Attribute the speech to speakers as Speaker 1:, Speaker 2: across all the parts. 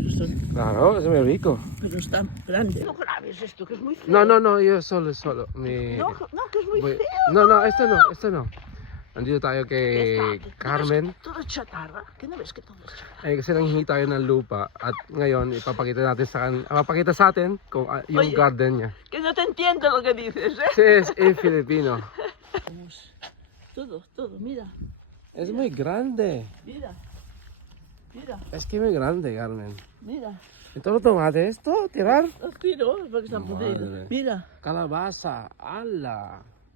Speaker 1: pero son,
Speaker 2: Claro, es muy rico.
Speaker 1: pero están grandes. No grabes esto, que es muy feo.
Speaker 2: No, yo solo.
Speaker 1: No, que es muy
Speaker 2: Voy-
Speaker 1: feo.
Speaker 2: No, esto no. Nandito tayo kay
Speaker 1: Está,
Speaker 2: Carmen.
Speaker 1: todo es chatarra. ¿Qué no ves que todo es chatarra?
Speaker 2: Ay, kasi nanghingi tayo ng lupa. At ngayon, ipapakita sa atin kung yung
Speaker 1: Oye.
Speaker 2: garden niya.
Speaker 1: Que no te entiendo lo que dices, ¿eh?
Speaker 2: Sí, es en Filipino.
Speaker 1: Vamos. Todo, mira,
Speaker 2: Es muy grande.
Speaker 1: mira,
Speaker 2: Es que muy grande, Carmen.
Speaker 1: mira.
Speaker 2: ¿Ito lo tomate esto? ¿Tirar?
Speaker 1: Los tiro porque están
Speaker 2: Madre.
Speaker 1: podridos. Mira,
Speaker 2: Calabaza. ¡Hala!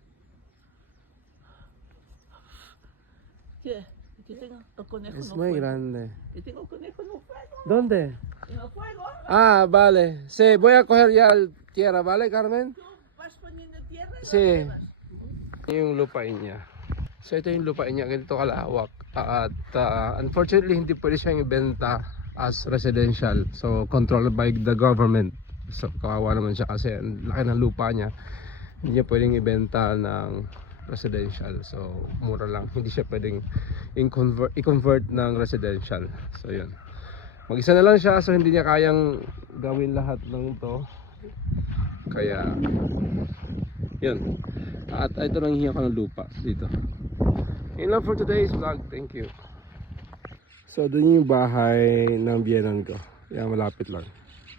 Speaker 1: ¿qué? Aquí tengo el conejo.
Speaker 2: Es
Speaker 1: no
Speaker 2: muy
Speaker 1: fuego.
Speaker 2: grande.
Speaker 1: Aquí tengo el conejo no fuego.
Speaker 2: ¿Dónde?
Speaker 1: No fuego.
Speaker 2: Ah, vale. Sí, voy a coger ya el tierra, ¿vale, Carmen?
Speaker 1: Tú vas poniendo tierra y
Speaker 2: Sí.
Speaker 1: lo llevas.
Speaker 2: Yung lupain niya. So ito yung lupain niya, ganito kalawak. At unfortunately, hindi pwede siyang ibenta as residential. So controlled by the government. So kawawa naman siya kasi ang laki ng lupa niya. Hindi niya pwedeng ibenta ng residential. So mura lang. Hindi siya pwedeng i-convert ng residential. So yun. Mag-isa na lang siya, so hindi niya kayang gawin lahat ng ito. Kaya yun. At ito nang hiya ko ng lupa dito. Yun lang for today's vlog. Thank you. So doon yung bahay ng biyenan ko. Yan, malapit lang.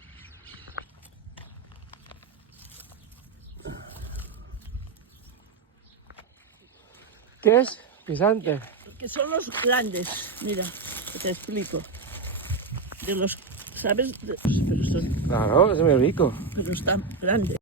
Speaker 2: ¿Qué es? Pisante.
Speaker 1: Que son los grandes. Mira, que te explico. De los, ¿sabes? Pero son,
Speaker 2: Claro, es muy rico.
Speaker 1: pero están grandes.